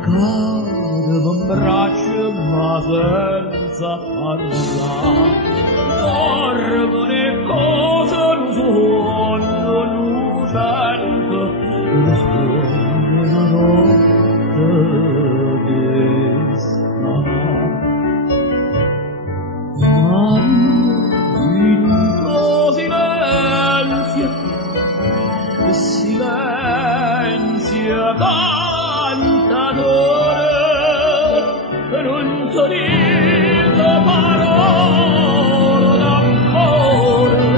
Cadeva in braccio ma senza ansia, dormo le cose un suono lucente, risponde la notte desta. Silenzio cantatore, non ti dico parole d'amore,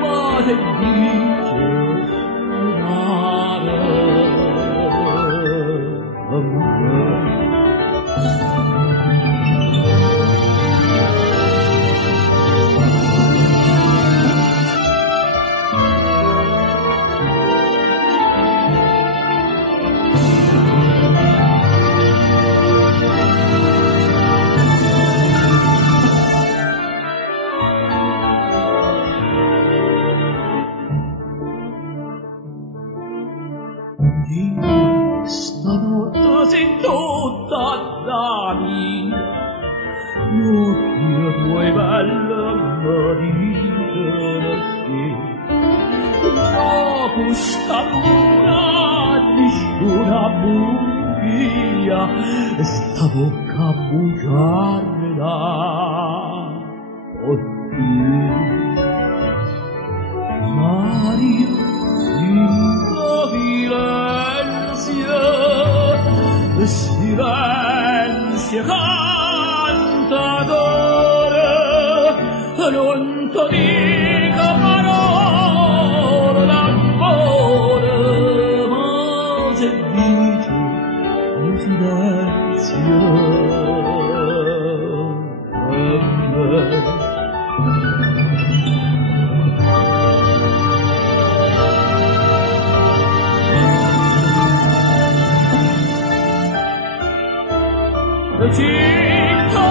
ma se dice un'are d'amore. Stanotte sei tutta da mia, l'occhio tuoi bello mi dicono sì. Dopo sta luna nessuna buia, sta bocca bugiarda, oddio. Maria, silenzio cantatore, non ti dico parole d'amore, ma se dice un silenzio per me. Città,